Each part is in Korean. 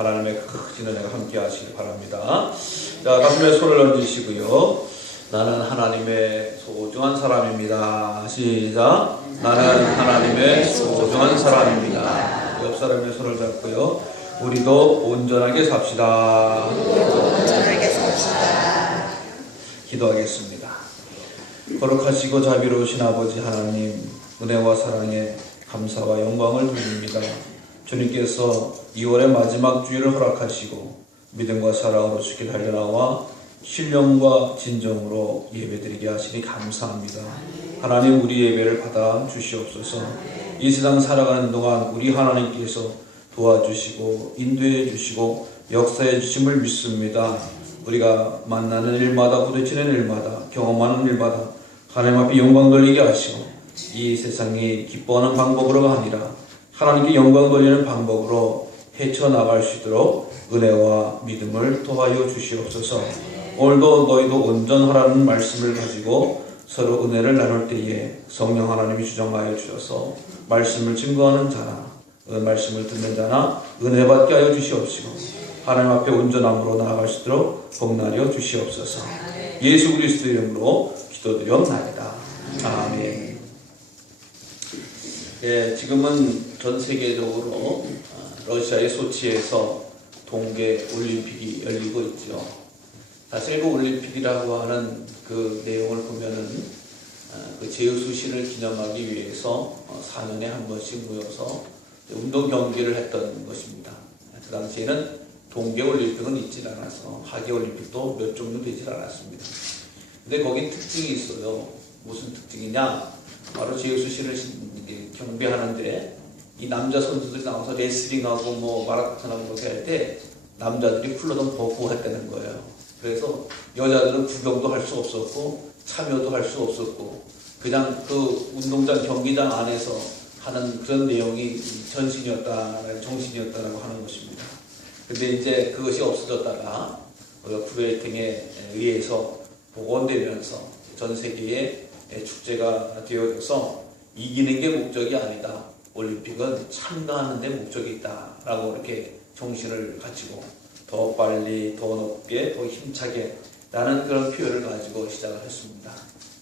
하나님의 크신 은혜가 함께 하시기 바랍니다. 자, 가슴에 손을 얹으시고요. 나는 하나님의 소중한 사람입니다. 시작. 나는 하나님의 소중한 사람입니다. 옆 사람의 손을 잡고요. 우리도 온전하게 삽시다. 기도하겠습니다. 거룩하시고 자비로우신 아버지 하나님, 은혜와 사랑에 감사와 영광을 드립니다. 주님께서 2월의 마지막 주일을 허락하시고 믿음과 사랑으로 주길 달려나와 신령과 진정으로 예배드리게 하시니 감사합니다. 하나님, 우리 예배를 받아 주시옵소서. 이 세상 살아가는 동안 우리 하나님께서 도와주시고 인도해 주시고 역사해 주심을 믿습니다. 우리가 만나는 일마다, 부딪히는 일마다, 경험하는 일마다 하나님 앞에 영광 돌리게 하시고 이 세상이 기뻐하는 방법으로가 아니라 하나님께 영광 돌리는 방법으로 헤쳐나갈 수 있도록 은혜와 믿음을 도와여 주시옵소서. 오늘도 너희도 온전하라는 말씀을 가지고 서로 은혜를 나눌 때에 성령 하나님이 주장하여 주셔서 말씀을 증거하는 자나 말씀을 듣는 자나 은혜 받게 하여 주시옵시고 하나님 앞에 온전함으로 나아갈 수 있도록 복나려 주시옵소서. 예수 그리스도 이름으로 기도드렸나이다. 아멘. 예, 지금은 전 세계적으로 러시아의 소치에서 동계 올림픽이 열리고 있죠. 세계 올림픽이라고 하는 그 내용을 보면은 그 제우스 신을 기념하기 위해서 4년에 한 번씩 모여서 운동 경기를 했던 것입니다. 그 당시에는 동계 올림픽은 있질 않아서 하계 올림픽도 몇 종류 되질 않았습니다. 근데 거기 특징이 있어요. 무슨 특징이냐? 바로 제우스 신을 경배하는데 이 남자 선수들이 나와서 레슬링하고 뭐 마라톤하고 그렇게 할 때 남자들이 쿨러던 벗고 했다는 거예요. 그래서 여자들은 구경도 할 수 없었고 참여도 할 수 없었고 그냥 그 운동장 경기장 안에서 하는 그런 내용이 정신이었다라고 하는 것입니다. 근데 이제 그것이 없어졌다가 쿠웨이팅에 의해서 복원되면서 전 세계에 축제가 되어져서 이기는 게 목적이 아니다. 올림픽은 참가하는 데 목적이 있다라고 이렇게 정신을 가지고 더 빨리, 더 높게, 더 힘차게 라는 그런 표현을 가지고 시작을 했습니다.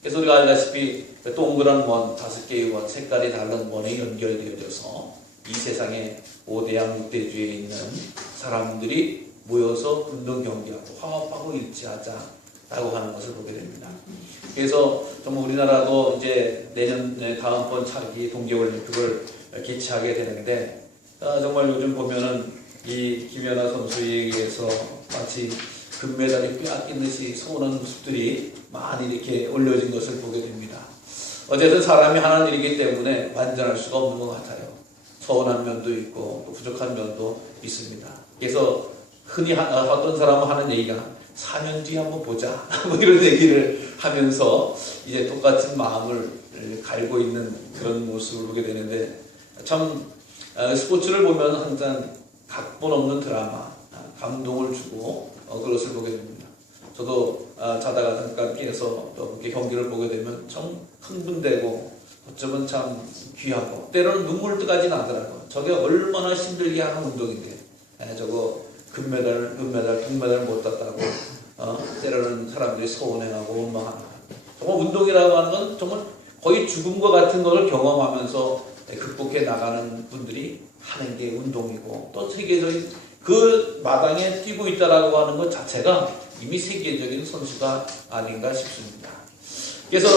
그래서 우리가 알다시피 동그란 원, 5개의 원, 색깔이 다른 원에 연결되어져서 이 세상의 5대양 6대주에 있는 사람들이 모여서 운동 경기하고 화합하고 일치하자라고 하는 것을 보게 됩니다. 그래서 정말 우리나라도 이제 다음번 차기 동계올림픽을 개최하게 되는데 정말 요즘 보면은 이 김연아 선수에 의해서 마치 금메달이 빼앗긴 듯이 서운한 모습들이 많이 이렇게 올려진 것을 보게 됩니다. 어쨌든 사람이 하는 일이기 때문에 완전할 수가 없는 것 같아요. 서운한 면도 있고 또 부족한 면도 있습니다. 그래서 흔히 어떤 사람은 하는 얘기가 4년 뒤에 한번 보자 뭐 이런 얘기를 하면서 이제 똑같은 마음을 갈고 있는 그런 모습을 보게 되는데 참 스포츠를 보면 항상 각본 없는 드라마, 감동을 주고 그것을 보게 됩니다. 저도 자다가 잠깐 깨서 또 이렇게 경기를 보게 되면 참 흥분되고 어쩌면 참 귀하고 때로는 눈물까지 나더라고요. 저게 얼마나 힘들게 하는 운동인데 저거 금메달, 동메달 못 땄다고 때로는 사람들이 서운해하고 원망하고 정말 운동이라고 하는 건 정말 거의 죽음과 같은 것을 경험하면서 극복해 나가는 분들이 하는 게 운동이고 또 세계적인 그 마당에 뛰고 있다라고 하는 것 자체가 이미 세계적인 선수가 아닌가 싶습니다. 그래서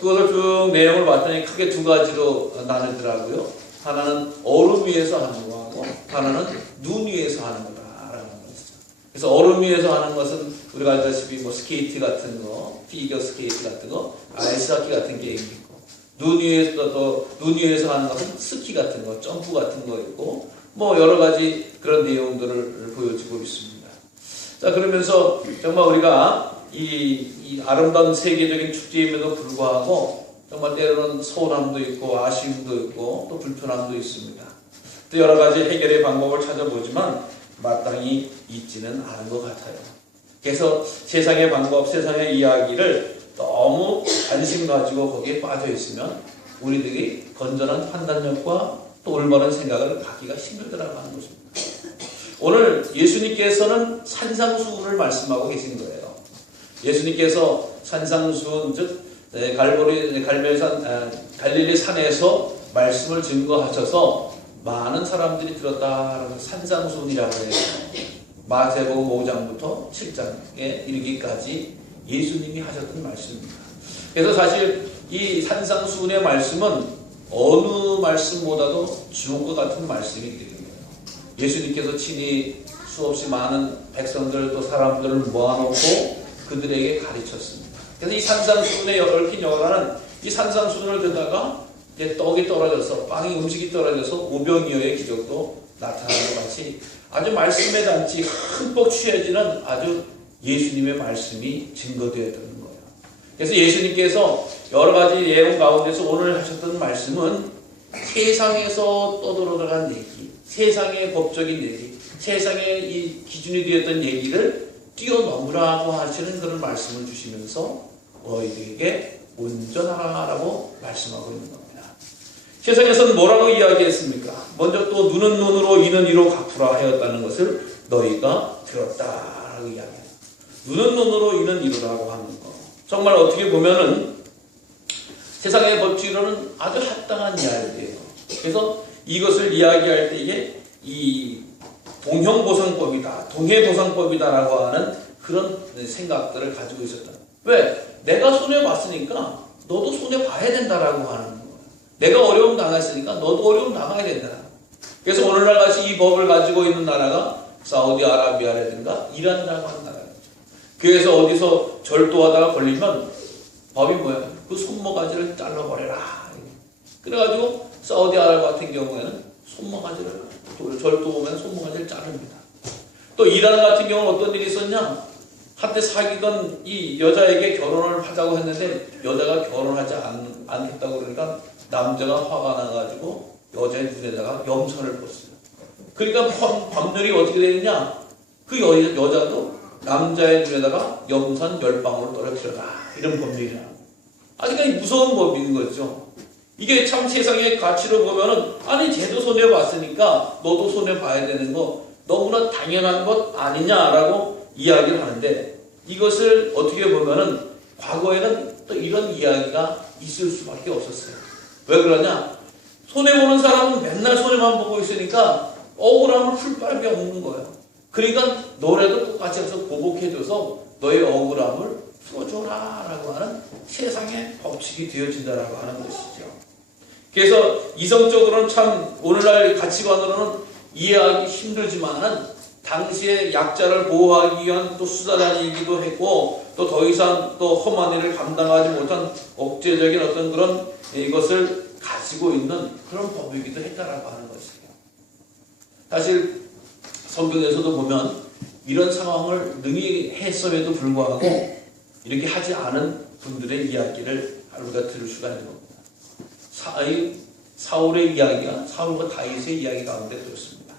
그것을 쭉 내용을 봤더니 크게 두 가지로 나누더라고요. 하나는 얼음 위에서 하는 거하고 하나는 눈 위에서 하는 거다라는 거죠. 그래서 얼음 위에서 하는 것은 우리가 알다시피 뭐 스케이트 같은 거, 피겨 스케이트 같은 거, 아이스하키 같은 게임이 있고 눈 위에서 하는 것은 스키 같은 거, 점프 같은 거 있고 뭐 여러 가지 그런 내용들을 보여주고 있습니다. 자, 그러면서 정말 우리가 이 아름다운 세계적인 축제임에도 불구하고 정말 때로는 서운함도 있고 아쉬움도 있고 또 불편함도 있습니다. 또 여러 가지 해결의 방법을 찾아보지만 마땅히 있지는 않은 것 같아요. 그래서 세상의 방법, 세상의 이야기를 너무 관심 가지고 거기에 빠져 있으면 우리들이 건전한 판단력과 또 올바른 생각을 갖기가 힘들더라고 하는 것입니다. 오늘 예수님께서는 산상수훈을 말씀하고 계신 거예요. 예수님께서 산상수훈, 즉 갈릴리 산에서 말씀을 증거하셔서 많은 사람들이 들었다라는 산상수훈이라고 해요. 마태복음 5장부터 7장에 이르기까지 예수님이 하셨던 말씀입니다. 그래서 사실 이 산상수훈의 말씀은 어느 말씀보다도 주옥과 같은 말씀이 되는 거예요. 예수님께서 친히 수없이 많은 백성들 또 사람들을 모아놓고 그들에게 가르쳤습니다. 그래서 이 산상수훈의 얽힌 여라는 이 산상수훈을 듣다가 이제 떡이 떨어져서 음식이 떨어져서 오병이어의 기적도 나타나는 것 같이 아주 말씀에 단지 흠뻑 취해지는 아주 예수님의 말씀이 증거되었던 거예요. 그래서 예수님께서 여러 가지 예언 가운데서 오늘 하셨던 말씀은 세상에서 떠돌아간 얘기, 세상의 법적인 얘기, 세상의 이 기준이 되었던 얘기를 뛰어넘으라고 하시는 그런 말씀을 주시면서 너희들에게 온전하라고 말씀하고 있는 겁니다. 세상에서는 뭐라고 이야기했습니까? 먼저 또 눈은 눈으로 이는 이로 갚으라 하였다는 것을 너희가 들었다라고 이야기해요. 눈은 눈으로 이는 이로라고 하는 거. 정말 어떻게 보면은 세상의 법칙으로는 아주 합당한 이야기예요. 그래서 이것을 이야기할 때에 이 동형보상법이다, 동해보상법이다라고 하는 그런 생각들을 가지고 있었다. 왜? 내가 손해봤으니까 너도 손해봐야 된다라고 하는 거예요. 내가 어려움 당했으니까 너도 어려움 당해야 된다. 그래서 오늘날 같이 이 법을 가지고 있는 나라가 사우디아라비아라든가 이란이라고 하는 나라죠. 그래서 어디서 절도하다가 걸리면 법이 뭐예요? 그 손모가지를 잘라버려라. 그래가지고 사우디아라비아 같은 경우에는 손모가지를 절도 오면 손모가지를 자릅니다. 또 이란 같은 경우는 어떤 일이 있었냐? 한때 사귀던 이 여자에게 결혼을 하자고 했는데 여자가 결혼하지 않겠다고 그러니까 남자가 화가 나가지고 여자의 눈에다가 염선을 pos어요. 그러니까 법률이 어떻게 되느냐? 그 여자도 남자의 눈에다가 염선 10방울을 떨어뜨려라. 이런 법률이야. 아주 그냥 무서운 법인 거죠. 이게 참 세상의 가치로 보면은 아니 쟤도 손해봤으니까 너도 손해봐야 되는 거 너무나 당연한 것 아니냐라고 이야기를 하는데 이것을 어떻게 보면은 과거에는 또 이런 이야기가 있을 수밖에 없었어요. 왜 그러냐? 손해보는 사람은 맨날 손해만 보고 있으니까 억울함을 풀 바람이 없는 거예요. 그러니까 너라도 똑같이 해서 보복해줘서 너의 억울함을 풀어줘라 라고 하는 세상의 법칙이 되어진다라고 하는 것이죠. 그래서 이성적으로는 참 오늘날 가치관으로는 이해하기 힘들지만은 당시에 약자를 보호하기 위한 또 수단이기도 했고 또 더 이상 또 험한 일을 감당하지 못한 억제적인 어떤 그런 이것을 가지고 있는 그런 법이기도 했다라고 하는 것이에요. 사실 성경에서도 보면 이런 상황을 능히 했음에도 불구하고 이렇게 하지 않은 분들의 이야기를 우리가 들을 수가 있는 겁니다. 사울의 이야기가 사울과 다윗의 이야기 가운데 들었습니다.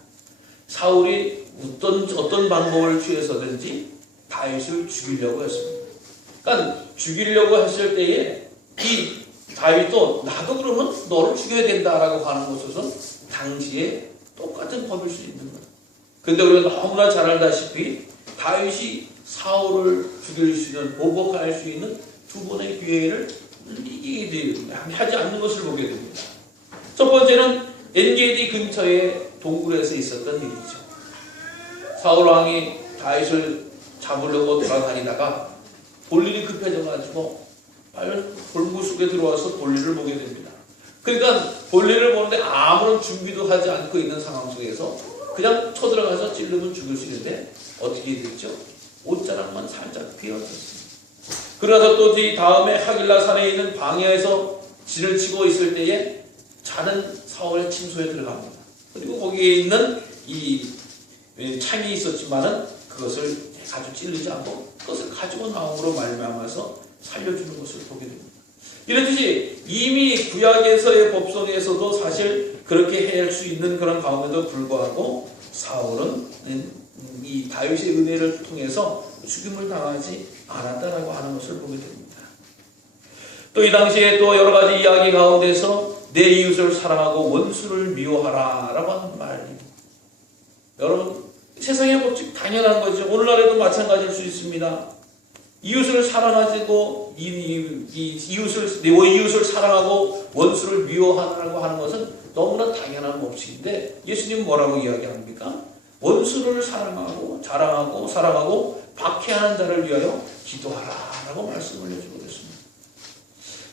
사울이 어떤 방법을 취해서든지 다윗을 죽이려고 했습니다. 그러니까 죽이려고 했을 때에 이 다윗도 나도 그러면 너를 죽여야 된다라고 하는 것은 당시에 똑같은 법일 수 있는 거예요. 그런데 우리가 너무나 잘 알다시피 다윗이 사울을 죽일 수 있는 보복할 수 있는 두 번의 기회를 하지 않는 것을 보게 됩니다. 첫 번째는 엔게디 근처의 동굴에서 있었던 일이죠. 사울 왕이 다윗을 잡으려고 돌아다니다가 볼일이 급해져가지고 골무 속에 들어와서 볼일을 보게 됩니다. 그러니까 볼일을 보는데 아무런 준비도 하지 않고 있는 상황 속에서 그냥 쳐들어가서 찔르면 죽을 수 있는데 어떻게 됐죠? 옷자락만 살짝 비어졌습니다. 그러서 또 이 다음에 하길라 산에 있는 방야에서 진을 치고 있을 때에 자는 사울의 침소에 들어갑니다. 그리고 거기에 있는 이 창이 있었지만은 그것을 아주 찔리지 않고 그것을 가지고 나옴으로 말미암아서 살려주는 것을 보게 됩니다. 이렇듯이 이미 구약에서의 법성에서도 사실 그렇게 할 수 있는 그런 가운데도 불구하고 사울은 이 다윗의 은혜를 통해서 죽임을 당하지 않았다라고 하는 것을 보게 됩니다. 또 이 당시에 또 여러 가지 이야기 가운데서 내 이웃을 사랑하고 원수를 미워하라 라고 하는 말입니다. 여러분 세상의 법칙 당연한 거죠. 오늘날에도 마찬가지일 수 있습니다. 이웃을 사랑하고 이웃을 사랑하고 원수를 미워하라고 하는 것은 너무나 당연한 법칙인데 예수님은 뭐라고 이야기합니까? 원수를 사랑하고 자랑하고 사랑하고 박해하는 자를 위하여 기도하라라고 말씀을 해주고 있습니다.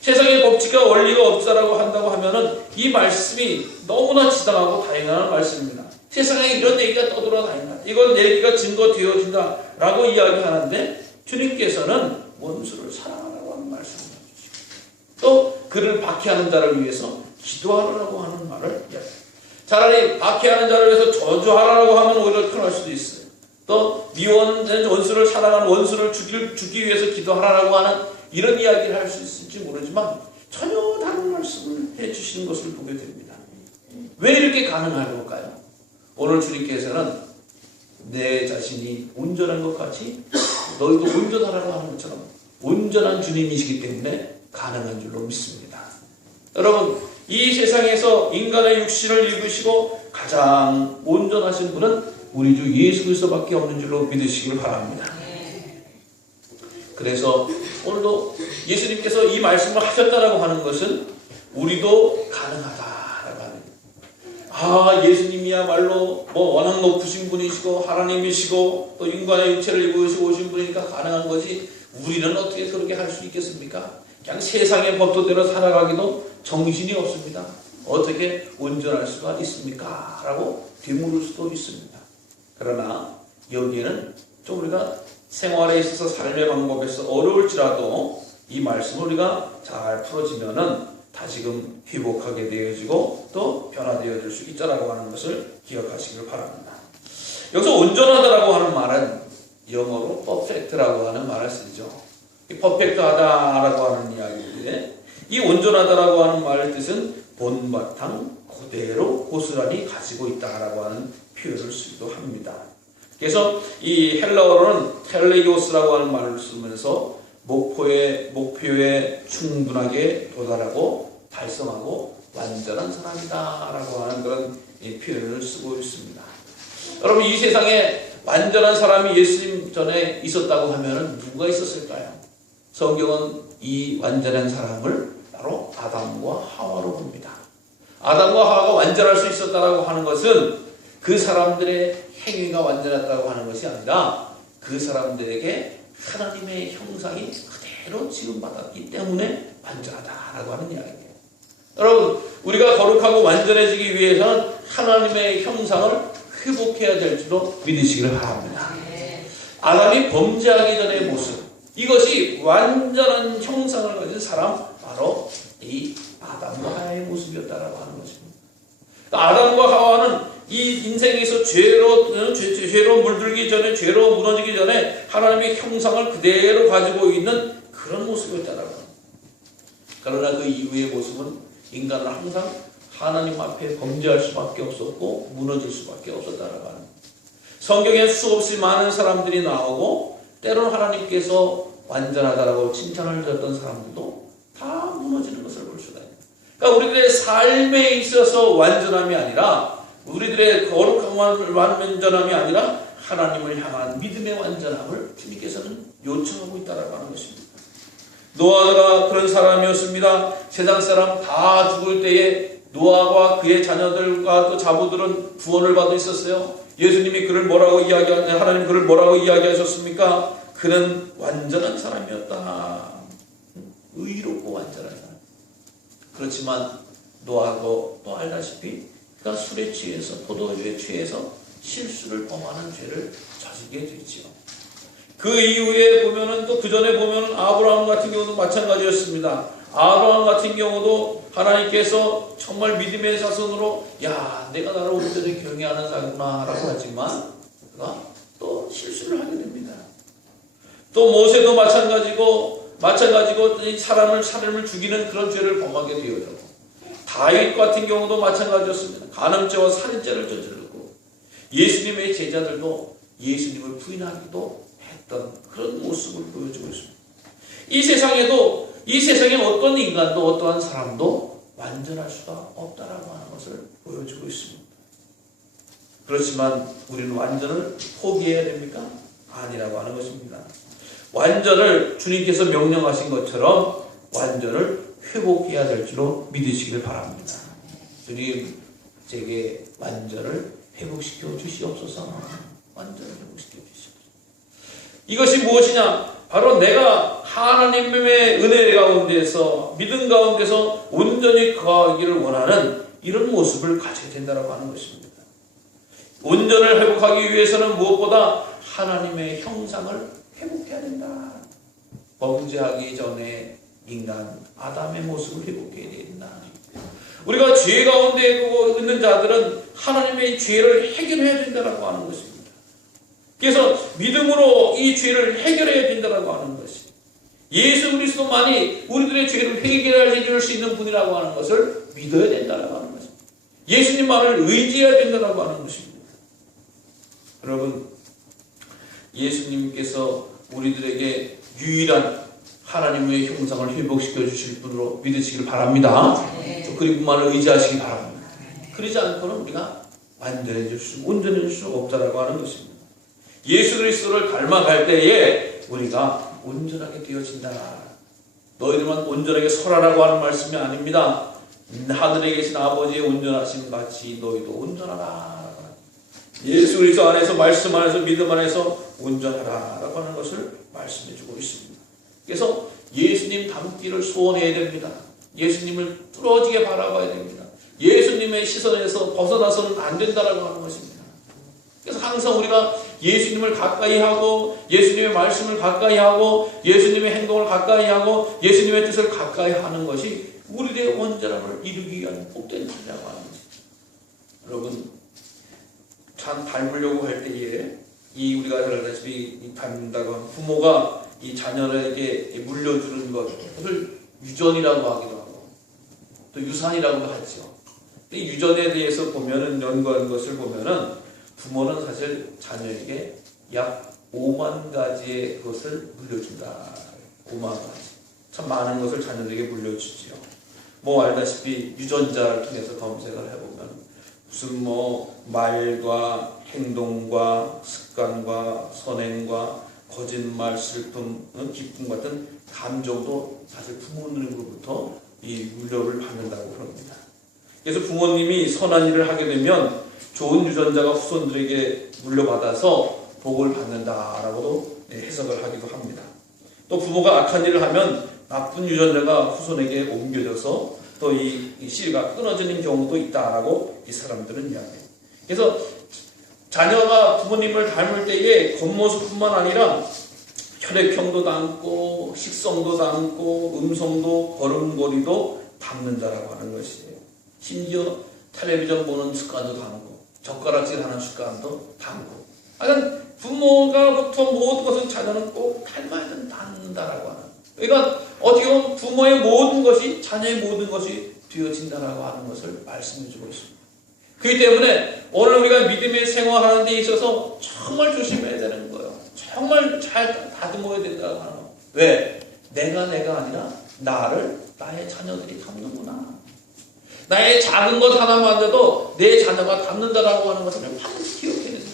세상의 법칙과 원리가 없다라고 한다고 하면은 이 말씀이 너무나 지당하고 당연한 말씀입니다. 세상에 이런 얘기가 떠돌아다닌다. 이건 얘기가 증거되어진다라고 이야기하는데 주님께서는 원수를 사랑하라고 하는 말씀을 해주시고 또 그를 박해하는 자를 위해서 기도하라고 하는 말을 이야기합니다. 차라리 박해하는 자를 위해서 저주하라고 하면 오히려 편할 수도 있어요. 또 미워하는 원수를 사랑하는 원수를 죽기 위해서 기도하라고 하는 이런 이야기를 할 수 있을지 모르지만 전혀 다른 말씀을 해주시는 것을 보게 됩니다. 왜 이렇게 가능한 걸까요? 오늘 주님께서는 내 자신이 온전한 것 같이 너희도 온전하라고 하는 것처럼 온전한 주님이시기 때문에 가능한 줄로 믿습니다. 여러분, 이 세상에서 인간의 육신을 입으시고 가장 온전하신 분은 우리 주 예수 그리스도밖에 없는 줄로 믿으시길 바랍니다. 그래서 오늘도 예수님께서 이 말씀을 하셨다라고 하는 것은 우리도 가능하다라고 하는 예수님이야말로 워낙 높으신 분이시고 하나님이시고 또 인간의 육체를 입으시고 오신 분이니까 가능한 거지 우리는 어떻게 그렇게 할 수 있겠습니까? 그냥 세상의 법도대로 살아가기도 정신이 없습니다. 어떻게 온전할 수가 있습니까? 라고 되물을 수도 있습니다. 그러나 여기에는 좀 우리가 생활에 있어서 삶의 방법에서 어려울지라도 이 말씀을 우리가 잘 풀어지면은 다시금 회복하게 되어지고 또 변화되어질 수 있다라고 하는 것을 기억하시길 바랍니다. 여기서 온전하다라고 하는 말은 영어로 perfect라고 하는 말을 쓰죠. 이 퍼펙트하다라고 하는 이야기인데 이 온전하다라고 하는 말의 뜻은 본바탕 그대로 고스란히 가지고 있다라고 하는 표현을 쓰기도 합니다. 그래서 이 헬라어로는 텔레이오스라고 하는 말을 쓰면서 목표에 충분하게 도달하고 달성하고 완전한 사람이다라고 하는 그런 표현을 쓰고 있습니다. 여러분, 이 세상에 완전한 사람이 예수님 전에 있었다고 하면 누가 있었을까요? 성경은 이 완전한 사람을 바로 아담과 하와로 봅니다. 아담과 하와가 완전할 수 있었다고 하는 것은 그 사람들의 행위가 완전했다고 하는 것이 아니라 그 사람들에게 하나님의 형상이 그대로 지음받았기 때문에 완전하다라고 하는 이야기예요. 여러분, 우리가 거룩하고 완전해지기 위해서는 하나님의 형상을 회복해야 될 줄로 믿으시기를 바랍니다. 아담이 범죄하기 전의 모습, 이것이 완전한 형상을 가진 사람, 바로 이 아담과 하와의 모습이었다라고 하는 것입니다. 아담과 하와는 이 인생에서 죄로 물들기 전에, 죄로 무너지기 전에 하나님의 형상을 그대로 가지고 있는 그런 모습이었다라고 합니다. 그러나 그 이후의 모습은 인간은 항상 하나님 앞에 범죄할 수밖에 없었고 무너질 수밖에 없었다라고 합니다. 성경에 수없이 많은 사람들이 나오고 때로는 하나님께서 완전하다라고 칭찬을 드렸던 사람들도 다 무너지는 것을 볼 수가 있습니다. 그러니까 우리들의 삶에 있어서 완전함이 아니라 우리들의 거룩한 완전함이 아니라 하나님을 향한 믿음의 완전함을 주님께서는 요청하고 있다라고 하는 것입니다. 노아가 그런 사람이었습니다. 세상 사람 다 죽을 때에 노아와 그의 자녀들과 또 자부들은 구원을 받아 있었어요. 예수님이 하나님 그를 뭐라고 이야기하셨습니까? 그는 완전한 사람이었다. 의롭고 완전한 사람. 그렇지만 노아도 또 알다시피 그가 술에 취해서 포도주에 취해서 실수를 범하는 죄를 저지르게 됐지요. 그 이후에 보면은 또 그 전에 보면은 아브라함 같은 경우도 마찬가지였습니다. 아브라함 같은 경우도 하나님께서 정말 믿음의 자손으로 내가 나를 온전히 경외하는 자구나라고 하지만 그가 또 실수를 하게 됩니다. 또 모세도 마찬가지고 이 사람을 죽이는 그런 죄를 범하게 되어졌고 다윗 같은 경우도 마찬가지였습니다. 간음죄와 살인죄를 저질렀고 예수님의 제자들도 예수님을 부인하기도 했던 그런 모습을 보여주고 있습니다. 이 세상에 어떤 인간도 어떠한 사람도 완전할 수가 없다라고 하는 것을 보여주고 있습니다. 그렇지만 우리는 완전을 포기해야 됩니까? 아니라고 하는 것입니다. 완전을 주님께서 명령하신 것처럼 완전을 회복해야 될 줄로 믿으시길 바랍니다. 주님, 제게 완전을 회복시켜 주시옵소서. 완전을 회복시켜 주시옵소서. 이것이 무엇이냐? 바로 내가 하나님의 은혜 가운데서, 믿음 가운데서 온전히 거하기를 원하는 이런 모습을 가져야 된다고 하는 것입니다. 온전을 회복하기 위해서는 무엇보다 하나님의 형상을 회복해야 된다. 범죄하기 전에 인간 아담의 모습을 회복해야 된다. 우리가 죄 가운데 있는 자들은 하나님의 죄를 해결해야 된다고 하는 것입니다. 그래서 믿음으로 이 죄를 해결해야 된다고 하는 것이, 예수 그리스도만이 우리들의 죄를 해결해 줄 수 있는 분이라고 하는 것을 믿어야 된다고 하는 것입니다. 예수님만을 의지해야 된다고 하는 것입니다. 여러분, 예수님께서 우리들에게 유일한 하나님의 형상을 회복시켜 주실 분으로 믿으시길 바랍니다. 그리고만을 의지하시기 바랍니다. 그러지 않고는 우리가 완전해질 수, 온전해질 수 없다라고 하는 것입니다. 예수 그리스도를 닮아갈 때에 우리가 온전하게 되어진다. 너희들만 온전하게 서라라고 하는 말씀이 아닙니다. 하늘에 계신 아버지의 온전하심 같이 너희도 온전하라. 예수 그리스도 안에서, 말씀 안에서, 믿음 안에서 온전하라라고 하는 것을 말씀해주고 있습니다. 그래서 예수님 닮기를 소원해야 됩니다. 예수님을 뚫어지게 바라봐야 됩니다. 예수님의 시선에서 벗어나서는 안 된다라고 하는 것입니다. 그래서 항상 우리가 예수님을 가까이 하고, 예수님의 말씀을 가까이 하고, 예수님의 행동을 가까이 하고, 예수님의 뜻을 가까이 하는 것이 우리의 온전함을 이루기 위한 복된 일이라고 하는 것입니다. 여러분, 참 닮으려고 할 때에 우리가 잘 알다시피 닮는다고 하는 부모가 이 자녀에게 물려주는 것을 유전이라고 하기도 하고 또 유산이라고도 하죠. 이 유전에 대해서 보면은, 연구한 것을 보면은 부모는 사실 자녀에게 약 5만 가지의 것을 물려준다. 5만 가지. 참 많은 것을 자녀에게 물려주지요. 뭐 알다시피 유전자를 통해서 검색을 해보면 무슨 말과 행동과 습관과 선행과 거짓말, 슬픔, 기쁨 같은 감정도 사실 부모님으로부터 이 물려를 받는다고 그럽니다. 그래서 부모님이 선한 일을 하게 되면 좋은 유전자가 후손들에게 물려받아서 복을 받는다라고도 해석을 하기도 합니다. 또 부모가 악한 일을 하면 나쁜 유전자가 후손에게 옮겨져서 또 이 씨가 끊어지는 경우도 있다라고 이 사람들은 이야기해요. 그래서 자녀가 부모님을 닮을 때에 겉모습뿐만 아니라 혈액형도 닮고 식성도 닮고 음성도 걸음걸이도 닮는다라고 하는 것이에요. 심지어 텔레비전 보는 습관도 닮고 젓가락질 하는 습관도 닮고, 하여간 부모가부터 모든 것은 자녀는 꼭 닮아야 닮는다라고 하는, 그러니까 어떻게 보면 부모의 모든 것이 자녀의 모든 것이 되어진다라고 하는 것을 말씀해주고 있습니다. 그렇기 때문에 오늘 우리가 믿음의 생활하는 데 있어서 정말 조심해야 되는 거예요. 정말 잘 다듬어야 된다고 하는 거예요. 왜? 내가 아니라 나의 자녀들이 닮는구나. 나의 작은 것 하나만 돼도 내 자녀가 닮는다라고 하는 것을 반드시 기억해야 됩니다.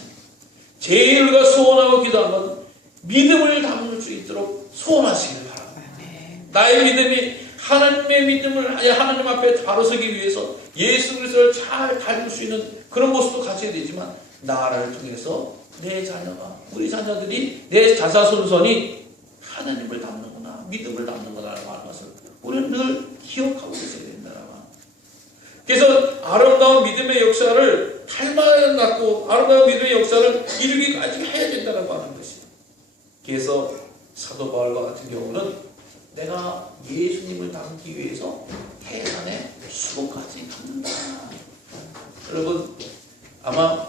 제일 우리가 소원하고 기도하면 믿음을 담을 수 있도록 소원하시길 바랍니다. 나의 믿음이 하나님의 믿음을, 하나님 앞에 바로 서기 위해서 예수 그리스도를 잘 닮을 수 있는 그런 모습도 가져야 되지만, 나를 통해서 내 자녀가, 우리 자녀들이, 내 자손손이 하나님을 닮는구나, 믿음을 닮는구나라고 하는 것을 우리는 늘 기억하고 있어야 된다라고. 그래서 아름다운 믿음의 역사를 닮아갖고 아름다운 믿음의 역사를 이루기까지 해야 된다라고 하는 것이에요. 그래서 사도 바울과 같은 경우는 내가 예수님을 닮기 위해서 태산의 수고까지 갖는다. 여러분, 아마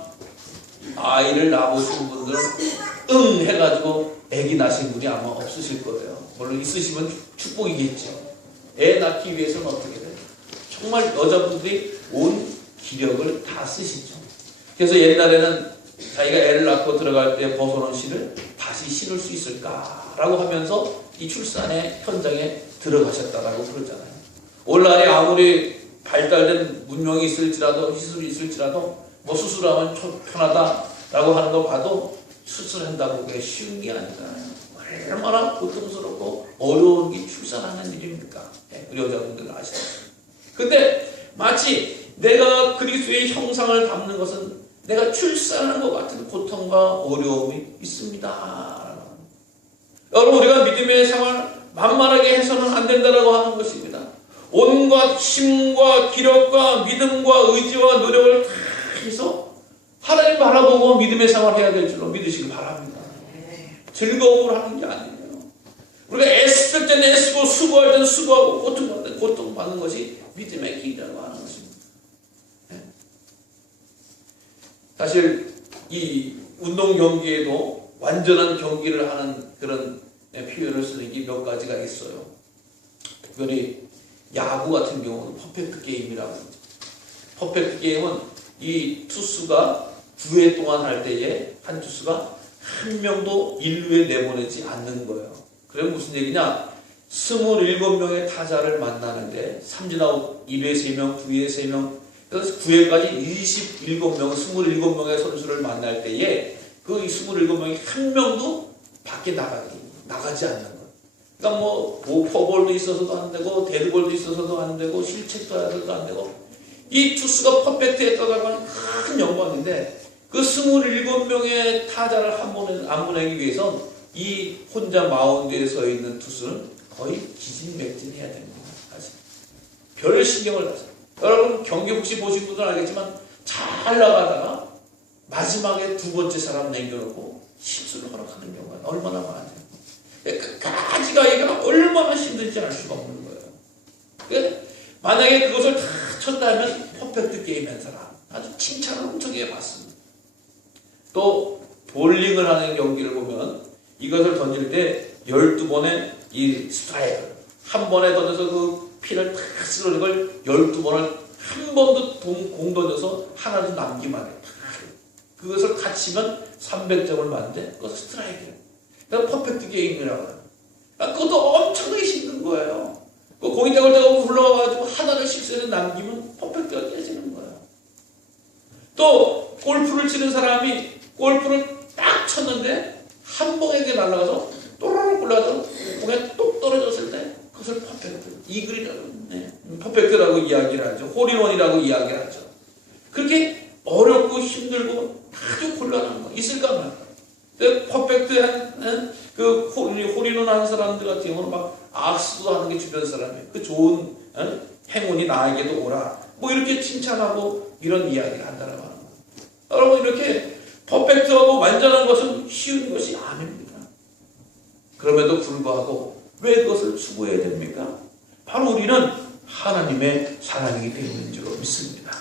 아이를 낳으신 분들은 해가지고 아기 낳으신 분이 아마 없으실 거예요. 물론 있으시면 축복이겠죠. 애 낳기 위해서는 어떻게 돼요? 정말 여자분들이 온 기력을 다 쓰시죠. 그래서 옛날에는 자기가 애를 낳고 들어갈 때 벗어놓은 씨를 다시 신을 수 있을까라고 하면서 이 출산의 현장에 들어가셨다라고 그러잖아요. 오늘날에 아무리 발달된 문명이 있을지라도, 기술이 있을지라도 뭐 수술하면 편하다라고 하는 거 봐도 수술한다고 그게 쉬운 게 아니잖아요. 얼마나 고통스럽고 어려운 게 출산하는 일입니까? 우리 여자분들은 아시죠? 근데 마치 내가 그리스도의 형상을 담는 것은 내가 출산한 것 같은 고통과 어려움이 있습니다. 여러분, 우리가 믿음의 생활 만만하게 해서는 안 된다고 하는 것입니다. 온갖 힘과 기력과 믿음과 의지와 노력을 다 해서 하나님 바라보고 믿음의 생활을 해야 될 줄로 믿으시기 바랍니다. 즐거움을 하는 게 아니에요. 우리가 애쓸 때는 애쓰고 수고할 때는 수고하고 고통받을 때는 고통받는 것이 믿음의 길이라고 하는 것입니다. 사실 이 운동 경기에도 완전한 경기를 하는 그런 표현을 쓰는 게 몇 가지가 있어요. 특별히 야구 같은 경우는 퍼펙트 게임이라고 하죠. 퍼펙트 게임은 이 투수가 9회 동안 할 때에 한 투수가 한 명도 1루에 내보내지 않는 거예요. 그럼 무슨 얘기냐? 27명의 타자를 만나는데 삼진아웃 1회 3명, 2회 3명, 그래서 9회까지 27명, 27명의 선수를 만날 때에 그 27명이 한 명도 밖에 나가지 않는 거예요. 그러니까 뭐 포볼도 있어서도 안 되고 데드볼도 있어서도 안 되고 실책도 해서도 안 되고 이 투수가 퍼펙트했다고 하는 큰 영광인데 그 27명의 타자를 한 번에 안 보내기 위해선 이 혼자 마운드에 서 있는 투수는 거의 기진맥진해야 됩니다. 사실 별 신경을 다서 여러분 경기 혹시 보신 분들은 알겠지만 잘 나가다가 마지막에 두 번째 사람 남겨놓고 실수를 허락하는 경우가 얼마나 많아요. 끝까지 가기가 얼마나 힘든지 알 수가 없는 거예요. 만약에 그것을 다 쳤다면 퍼펙트 게임 한 사람 아주 칭찬을 엄청 해봤습니다. 또 볼링을 하는 경기를 보면 이것을 던질 때 12번의 이 스트라이크 한 번에 던져서 그 핀을 탁 쓸어낸 걸 12번을 한 번도 공 던져서 하나도 남기만 해요. 그것을 갖추면 300점을 맞는데 그것을 스트라이크예요. 그러니까 퍼펙트 게임이라고 해요. 그것도 엄청나게 힘든 거예요. 그 공이 떼굴떼굴 굴러가지고 하나를 실수를 남기면 퍼펙트가 깨지는 거예요. 또 골프를 치는 사람이 골프를 딱 쳤는데 한 방에 날아가서 또르륵 굴러가서 공에 똑 떨어졌을 때 그것을 퍼펙트, 이글이라고 퍼펙트라고 이야기를 하죠. 홀인원이라고 이야기를 하죠. 그렇게 어렵고 힘들고 아주 곤란한 거 있을까 말까. 퍼펙트한 그 홀인원 하는 사람들 같은 경우는 막 악수도 하는 게 주변 사람이에요. 그 좋은 행운이 나에게도 오라. 뭐 이렇게 칭찬하고 이런 이야기를 한다라고 하는 거예요. 여러분 이렇게 퍼펙트하고 완전한 것은 쉬운 것이 아닙니다. 그럼에도 불구하고 왜 그것을 추구해야 됩니까? 바로 우리는 하나님의 사랑이기 때문인 줄 믿습니다.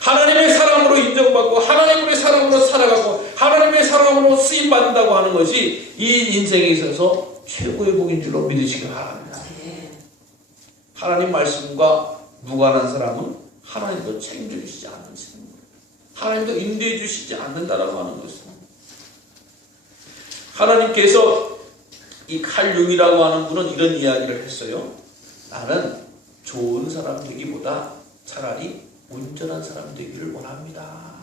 하나님의 사랑으로 인정받고 하나님의 사랑으로 살아가고 하나님의 사랑으로 쓰임받는다고 하는 것이 이 인생에 있어서 최고의 복인 줄로 믿으시기 바랍니다. 하나님 말씀과 무관한 사람은 하나님도 책임져 주시지 않는 것입니다. 하나님도 인도해 주시지 않는다라고 하는 것입니다. 하나님께서 이 칼 융이라고 하는 분은 이런 이야기를 했어요. 나는 좋은 사람 되기보다 차라리 온전한 사람 되기를 원합니다.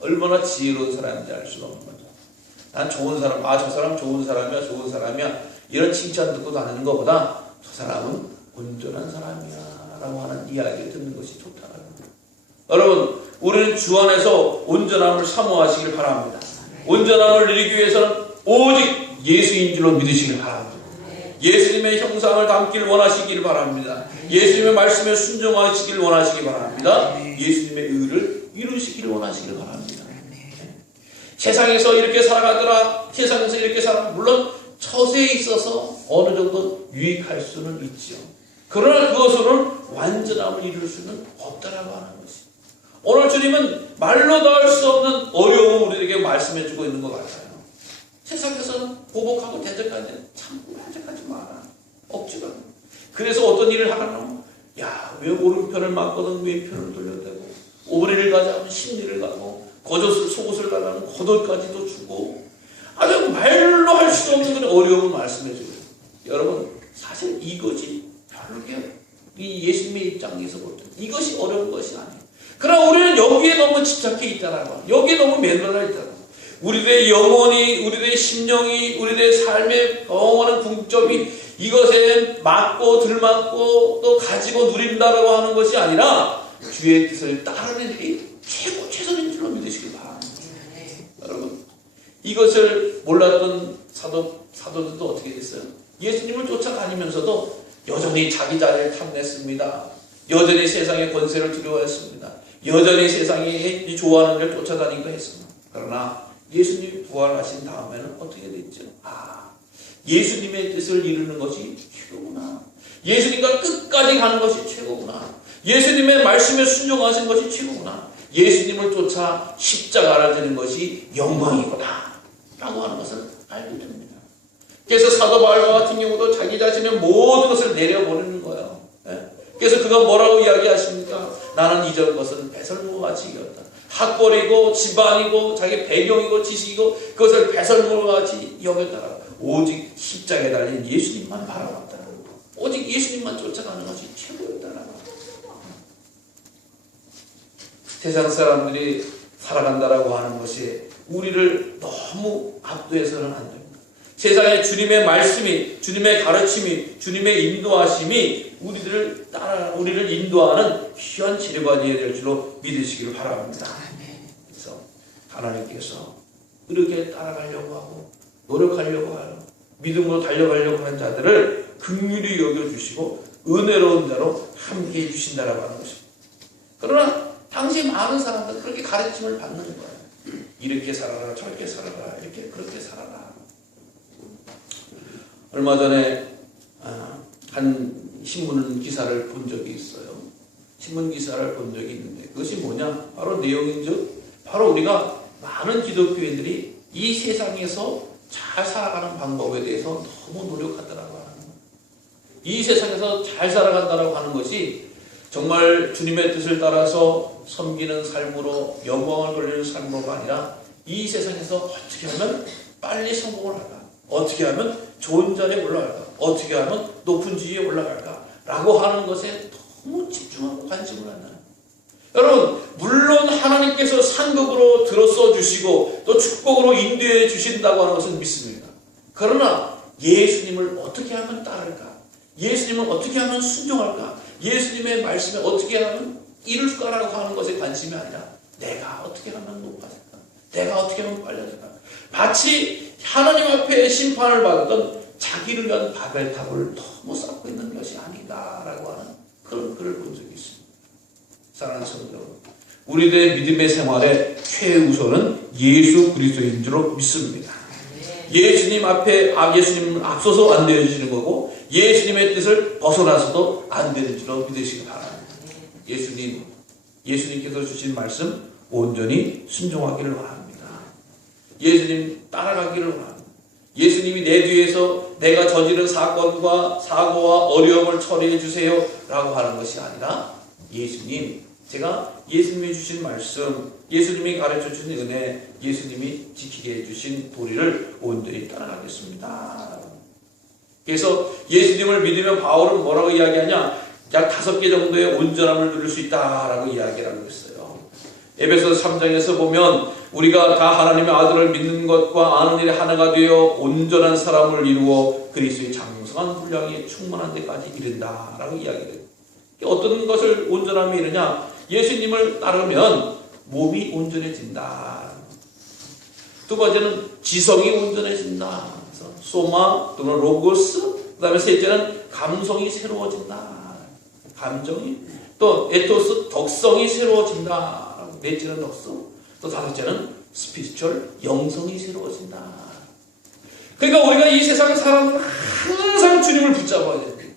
얼마나 지혜로운 사람인지 알 수가 없는 거죠. 난 좋은 사람, 저 사람 좋은 사람이야, 좋은 사람이야 이런 칭찬 듣고 다니는 것보다 저 사람은 온전한 사람이야 라고 하는 이야기를 듣는 것이 좋다는 거예요. 여러분 우리는 주 안에서 온전함을 사모하시길 바랍니다. 온전함을 누리기 위해서는 오직 예수인 줄로 믿으시길 바랍니다. 예수님의 형상을 담기를 원하시길 바랍니다. 예수님의 말씀에 순종하시길 원하시길 바랍니다. 예수님의 의를 이루시길 원하시길 바랍니다. 세상에서 이렇게 살아가더라, 세상에서 이렇게 물론 처세에 있어서 어느 정도 유익할 수는 있죠. 그러나 그것으로는 완전함을 이룰 수는 없다라고 하는 것입니다. 오늘 주님은 말로 다 할 수 없는 어려움을 우리에게 말씀해 주고 있는 것 같아요. 세상에서 보복하고 대적하는데 참고 대적하지 마라. 억지로. 그래서 어떤 일을 하라면 왜 오른편을 맞거든 왼편을 돌려대고 오리를 가자면 십리를 가고 속옷을 가자면 겉옷까지도 주고 아주 말로 할 수 없는 그런 어려움을 말씀해 주고 여러분 사실 이것이 별게 이 예수님의 입장에서 볼 때 이것이 어려운 것이 아니에요. 그러나 우리는 여기에 너무 집착해 있다라고. 여기에 너무 매달려 있다라고. 우리들의 영혼이, 우리들의 심령이, 우리들의 삶의 영원한 궁점이 이것에 맞고 들맞고 또 가지고 누린다라고 하는 것이 아니라 주의 뜻을 따르는 일이 최선인 줄로 믿으시길 바랍니다. 여러분, 이것을 몰랐던 사도들도 어떻게 됐어요? 예수님을 쫓아다니면서도 여전히 자기 자리를 탐냈습니다. 여전히 세상의 권세를 두려워했습니다. 여전히 세상이 좋아하는 일을 쫓아다니기도 했습니다. 그러나 예수님이 부활하신 다음에는 어떻게 됐죠? 예수님의 뜻을 이루는 것이 최고구나. 예수님과 끝까지 가는 것이 최고구나. 예수님의 말씀에 순종하신 것이 최고구나. 예수님을 쫓아 십자가를 지는 것이 영광이구나 라고 하는 것을 알게 됩니다. 그래서 사도 바울과 같은 경우도 자기 자신의 모든 것을 내려보내는 거예요. 그래서 그가 뭐라고 이야기하십니까? 나는 이전 것은 배설물과 같이 이겼다. 학벌이고 집안이고 자기 배경이고 지식이고 그것을 배설물과 같이 여겼다라고. 오직 십자가에 달린 예수님만 바라봤다. 오직 예수님만 쫓아가는 것이 최고였다라고. 세상 사람들이 살아간다라고 하는 것이 우리를 너무 압도해서는 안 됩니다. 세상에 주님의 말씀이, 주님의 가르침이, 주님의 인도하심이 우리를 인도하는 귀한 재료가 되어야 될 줄로 믿으시기를 바랍니다. 그래서 하나님께서 이렇게 따라가려고 하고 노력하려고 하는 믿음으로 달려가려고 하는 자들을 긍휼히 여겨주시고 은혜로운 자로 함께 해주신다라고 하는 것입니다. 그러나 당시 많은 사람들 그렇게 가르침을 받는 거예요. 이렇게 살아라, 저렇게 살아라, 이렇게 그렇게 살아라. 얼마 전에 한 신문 기사를 본 적이 있어요. 신문 기사를 본 적이 있는데 그것이 뭐냐? 바로 내용인즉 바로 우리가 많은 기독교인들이 이 세상에서 잘 살아가는 방법에 대해서 너무 노력하더라고 하는 거예요. 이 세상에서 잘 살아간다라고 하는 것이 정말 주님의 뜻을 따라서 섬기는 삶으로 영광을 돌리는 삶으로가 아니라 이 세상에서 어떻게 하면 빨리 성공을 할까? 어떻게 하면 좋은 자리에 올라갈까? 어떻게 하면 높은 지위에 올라갈까? 라고 하는 것에 너무 집중하고 관심을 갖는. 여러분, 물론 하나님께서 상급으로 들어서 주시고 또 축복으로 인도해 주신다고 하는 것은 믿습니다. 그러나 예수님을 어떻게 하면 따를까? 예수님을 어떻게 하면 순종할까? 예수님의 말씀에 어떻게 하면 이룰까라고 하는 것에 관심이 아니라 내가 어떻게 하면 높아질까? 내가 어떻게 하면 빨라질까? 마치 하나님 앞에 심판을 받았던 자기를 위한 바벨탑을 너무 쌓고 있는 것이 아니다라고 하는 그런 글을 본 적이 있습니다. 사랑하는 성도 여러분, 우리들의 믿음의 생활의 최우선은 예수 그리스도인 줄로 믿습니다. 예수님 앞서서 안 되어지는 거고 예수님의 뜻을 벗어나서도 안 되는 줄로 믿으시기 바랍니다. 예수님께서 주신 말씀 온전히 순종하기를 원합니다. 예수님 따라가기를 원합니다. 예수님이 내 뒤에서 내가 저지른 사건과 사고와 어려움을 처리해 주세요 라고 하는 것이 아니라 제가 예수님이 주신 말씀, 예수님이 가르쳐 주신 은혜, 예수님이 지키게 해주신 도리를 온전히 따라가겠습니다. 그래서 예수님을 믿으면 바울은 뭐라고 이야기하냐? 약 5개 정도의 온전함을 누릴 수 있다라고 이야기를 하고 있어요. 에베소서 3장에서 보면 우리가 다 하나님의 아들을 믿는 것과 아는 일이 하나가 되어 온전한 사람을 이루어 그리스도의 장성한 분량이 충만한 데까지 이른다라고 이야기해요. 어떤 것을 온전함에 이르냐? 예수님을 따르면 몸이 온전해진다. 두 번째는 지성이 온전해진다. 그래서 소마 또는 로고스. 그 다음에 셋째는 감성이 새로워진다. 감정이 또 에토스 덕성이 새로워진다. 넷째는 덕성. 또 다섯째는 스피리추얼 영성이 새로워진다. 그러니까 우리가 이 세상 사람은 항상 주님을 붙잡아야 돼요.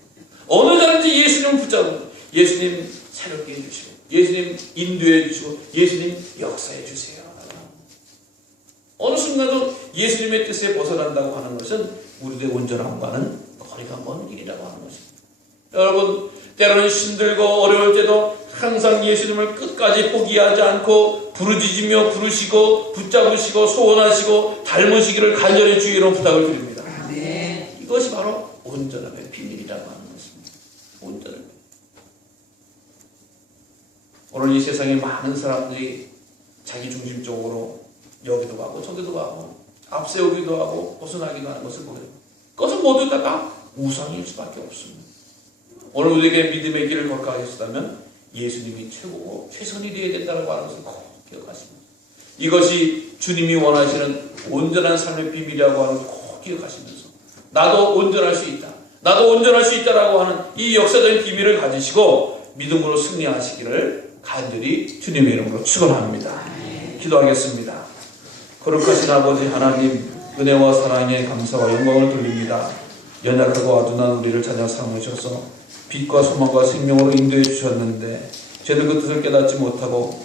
어느 자든지 예수님을 붙잡고 예수님 새롭게 해주시고 예수님 인도해 주시고 예수님 역사해 주세요. 어느 순간도 예수님의 뜻에 벗어난다고 하는 것은 우리들의 온전함과는 거리가 먼 길이라고 하는 것입니다. 여러분, 때로는 힘들고 어려울 때도 항상 예수님을 끝까지 포기하지 않고 부르짖으며 부르시고 붙잡으시고 소원하시고 닮으시기를 간절히 주의로 부탁을 드립니다. 네. 이것이 바로 온전함의 비밀이라고 하는 것입니다. 오늘 이 세상에 많은 사람들이 자기 중심적으로 여기도 가고 저기도 가고 앞세우기도 하고 벗어나기도 하는 것을 보게 됩니다. 그것은 모두 다가 우상일 수밖에 없습니다. 오늘 우리에게 믿음의 길을 걸까 하셨다면 예수님이 최고고 최선이 되어야 된다고 하는 것을 꼭 기억하십니다. 이것이 주님이 원하시는 온전한 삶의 비밀이라고 하는 것을 꼭 기억하시면서 나도 온전할 수 있다. 나도 온전할 수 있다라고 하는 이 역사적인 비밀을 가지시고 믿음으로 승리하시기를 간절히 주님의 이름으로 축원합니다. 기도하겠습니다. 거룩하신 아버지 하나님, 은혜와 사랑에 감사와 영광을 돌립니다. 연약하고 아둔한 우리를 자녀 삼으셔서 빛과 소망과 생명으로 인도해 주셨는데 죄들 그 뜻을 깨닫지 못하고